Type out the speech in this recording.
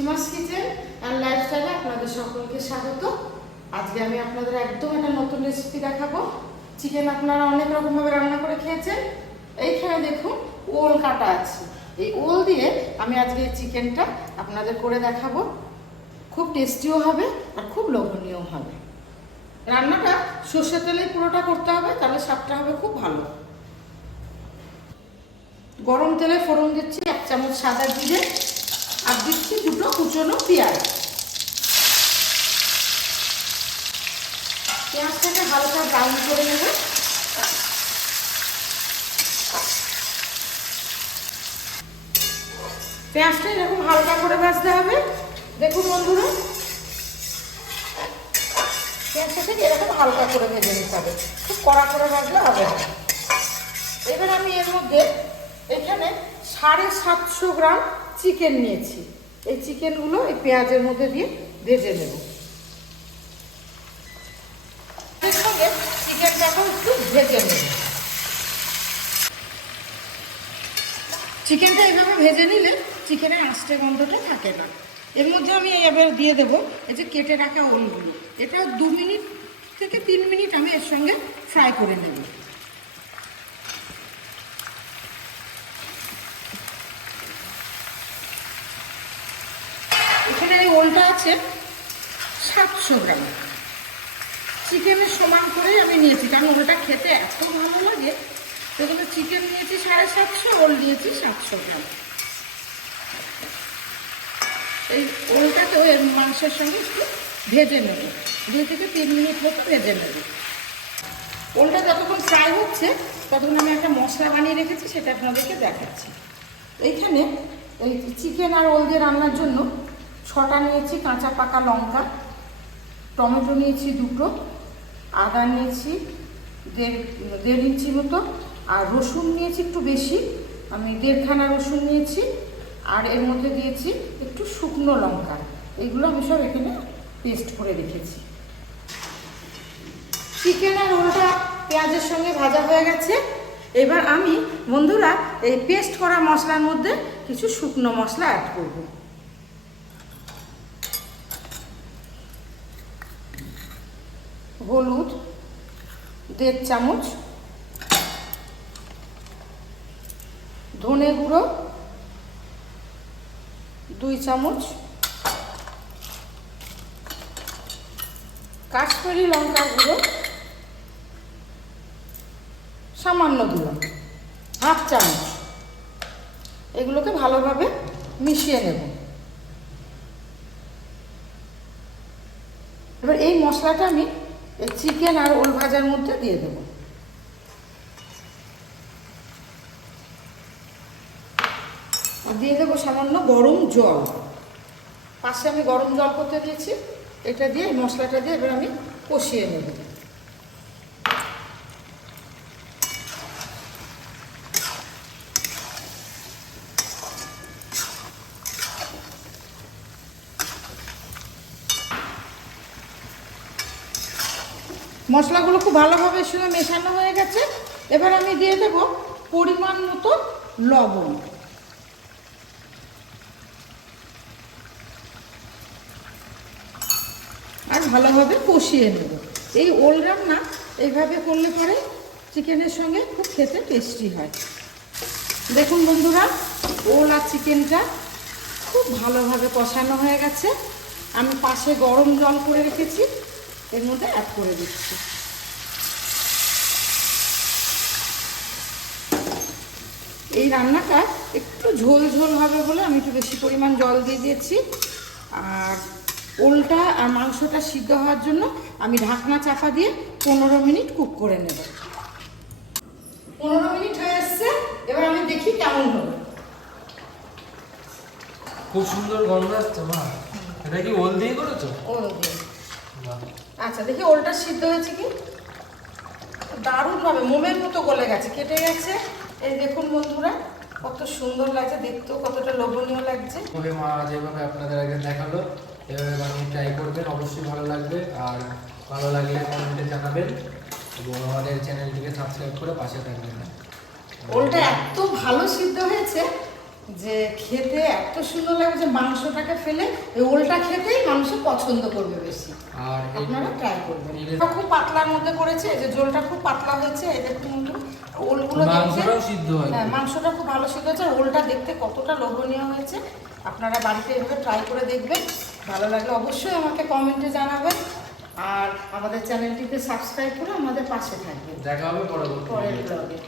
সীমাস kitchen and লাইফস্টাইলে আপনাদের সকলকে স্বাগত। আজকে আমি আপনাদের একদম একটা নতুন রেসিপি দেখাবো। চিকেন আপনারা অনেক রকমভাবে রান্না করে খেয়েছেন। এইখানে দেখুন, ওল কাটা আছে। এই ওল দিয়ে আমি আজকে এই চিকেনটা আপনাদের করে দেখাবো। খুব টেস্টিও হবে আর খুব লোভনীয় হবে। রান্নাটা সর্ষে তেলেই পুরোটা করতে হবে, তাহলে স্বাদটা হবে খুব ভালো। গরম তেলে ফোড়ন দিচ্ছি, এক চামচ সাদা জিরে আর দিচ্ছি দুটো কুচনো পেঁয়াজ। পেঁয়াজটাকে হালকা ব্রাউন করে নেব। পেঁয়াজটা এরকম হালকা করে ভাজতে হবে। দেখুন বন্ধুরা, পেঁয়াজটাকে এরকম হালকা করে ভেজে নিতে হবে। খুব কড়া করে ভাজলে হবে এবার আমি এর মধ্যে এখানে সাড়ে সাতশো গ্রাম চিকেন নিয়েছি। এই চিকেনগুলো এই পেঁয়াজের মধ্যে দিয়ে ভেজে নেব। একটু ভেজে নেব। চিকেনটা এইভাবে ভেজে নিলে চিকেনের আঁচটে, গন্ধটা থাকে না। এর মধ্যে আমি এবার দিয়ে দেবো এই যে কেটে রাখা ওলগুলো। এটা দু মিনিট থেকে তিন মিনিট আমি এর সঙ্গে ফ্রাই করে নেব এখানে এই ওলটা আছে সাতশো গ্রাম। চিকেনের সমান করেই আমি নিয়েছি, কারণ ওলটা খেতে এত ভালো লাগে। সেজন্য চিকেন নিয়েছি সাড়ে সাতশো ওল নিয়েছি সাতশো গ্রাম। এই ওলটাকেও ওই মাংসের সঙ্গে একটু ভেজে নেব। দুই থেকে তিন মিনিট মতো ভেজে নেব। ওলটা যতক্ষণ ফ্রাই হচ্ছে, ততক্ষণ আমি একটা মশলা বানিয়ে রেখেছি, সেটা আপনাদেরকে দেখাচ্ছি। এইখানে এই চিকেন আর ওল দিয়ে রান্নার জন্য ছটা নিয়েছি, কাঁচা পাকা লঙ্কা, টমেটো নিয়েছি দুটো, আদা নিয়েছি দেড় দেড় ইঞ্চি মতো, আর রসুন নিয়েছি একটু বেশি, আমি দেড়খানা রসুন নিয়েছি, আর এর মধ্যে দিয়েছি একটু শুকনো লঙ্কা। এগুলো আমি সব এখানে পেস্ট করে রেখেছি। চিকেন আর পেঁয়াজের সঙ্গে ভাজা হয়ে গেছে। এবার আমি, বন্ধুরা, এই পেস্ট করা মশলার মধ্যে কিছু শুকনো মশলা অ্যাড করব। হলুদ, দেড় চামচ, ধনে গুঁড়ো, দুই চামচ, কাশ্মীরি লঙ্কা গুঁড়ো, সামান্য দিলাম হাফ চামচ। এগুলোকে ভালোভাবে মিশিয়ে নেব। এবার এই মশলাটা আমি এই চিকেন আর ওল ভাজার মধ্যে দিয়ে দেব। দিয়ে দেবো সামান্য গরম জল। পাশে আমি গরম জল করতে দিয়েছি। এটা দিয়ে মশলাটা দিয়ে এবার আমি কষিয়ে নেব। মশলাগুলো খুব ভালোভাবে সঙ্গে মেশানো হয়ে গেছে। এবার আমি দিয়ে দেব পরিমাণ মতো লবণ। আর ভালোভাবে কষিয়ে নেব। এই ওল রান্না এইভাবে করলে পরে চিকেনের সঙ্গে খুব খেতে টেস্টি হয়। দেখুন বন্ধুরা, ওল আর চিকেনটা খুব ভালোভাবে কষানো হয়ে গেছে। আমি পাশে গরম জল করে রেখেছি। এর মধ্যে অ্যাড করে দিচ্ছি। এই রান্নাটা একটু ঝোল ঝোল হবে বলে আমি একটু বেশি পরিমাণ জল দিয়ে দিয়েছি। আর ওলটা আর মাংসটা সিদ্ধ হওয়ার জন্য আমি ঢাকনা চাপা দিয়ে পনেরো মিনিট কুক করে নেব। পনেরো মিনিট হয়ে এসছে এবার আমি দেখি কেমন হবে। খুব সুন্দর গন্ধ আসছে মা। এটা কি ওল দিয়ে করেছ? ওল দিয়ে। আচ্ছা দেখি ওলটা সিদ্ধ হয়েছে কি? দারুণভাবে মোমের মতো গলে গেছে কেটে গেছে। এই দেখুন বন্ধুরা কত সুন্দর লাগছে দেখতেও কতটা লোভনীয় লাগছে। তবে মা যেভাবে আপনাদের আগে দেখাল এভাবে বানিয়ে ট্রাই করবেন অবশ্যই ভালো লাগবে। আর ভালো লাগলে কমেন্টে জানাবেন এবং আমাদের চ্যানেলটিকে সাবস্ক্রাইব করে পাশে থাকবেন। ওলটা এত ভালো সিদ্ধ হয়েছে যে খেতে এত সুন্দর লাগে যে মাংসটাকে ফেলে ওই ওলটা খেতেই মানুষ পছন্দ করবে বেশি। আর আপনারা ট্রাই করবেন। খুব পাতলার মধ্যে করেছে যে ঝোলটা খুব পাতলা হয়েছে এই দেখুন ওলগুলো দেখতে সিদ্ধ হয় হ্যাঁ মাংসটা খুব ভালো সিদ্ধ হয়েছে ওলটা দেখতে কতটা লোভনীয় হয়েছে। আপনারা বাড়িতে এভাবে ট্রাই করে দেখবেন। ভালো লাগলে অবশ্যই আমাকে কমেন্টে জানাবেন। আর আমাদের চ্যানেলটিতে সাবস্ক্রাইব করে আমাদের পাশে থাকবেন। দেখা হবে পরের ব্লগে